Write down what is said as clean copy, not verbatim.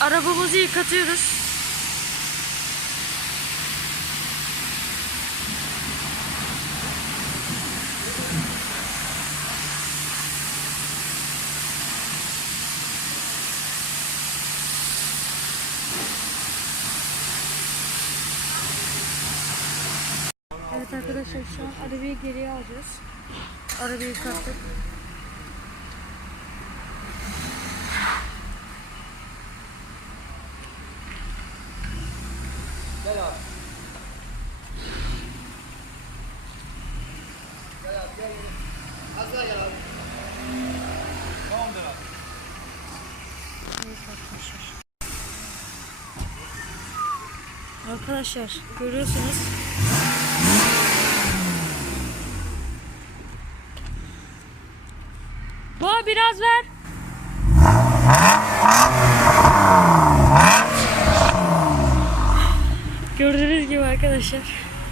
Arabamızı yıkatıyoruz. Evet arkadaşlar, şu an arabayı geriye alacağız. Arabayı yıkattık. Gel abi. Gel abi, gel. Az daha gel abi. Tamamdır abi. Evet arkadaşlar, görüyorsunuz. Bana biraz ver. Gördüğünüz gibi arkadaşlar.